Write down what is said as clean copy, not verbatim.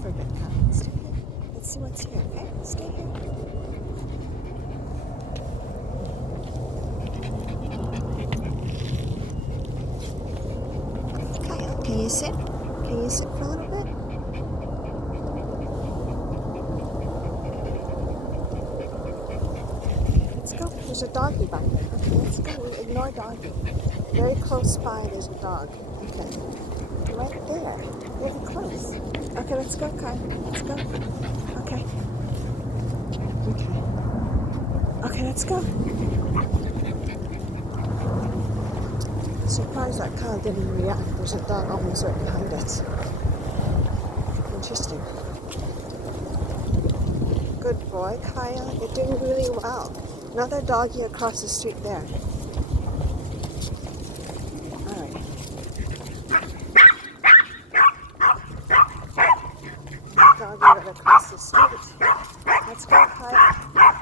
for a bit, Kyle. Stay here. Let's see what's here, okay? Stay here. Kyle, can you sit? Can you sit for a little bit? Let's go. There's a doggy back there. Okay, let's go. Ignore doggy. Very close by, there's a dog. Okay. Right there. Really close. Okay, let's go, Kai. Let's go. Okay. Okay. Okay, let's go. Surprised that Kyle didn't react. There's a dog almost right behind it. Interesting. Good boy, Kyle. You're doing really well. Another doggy across the street there. Alright. Doggy right across the street. Let's go, Kyle.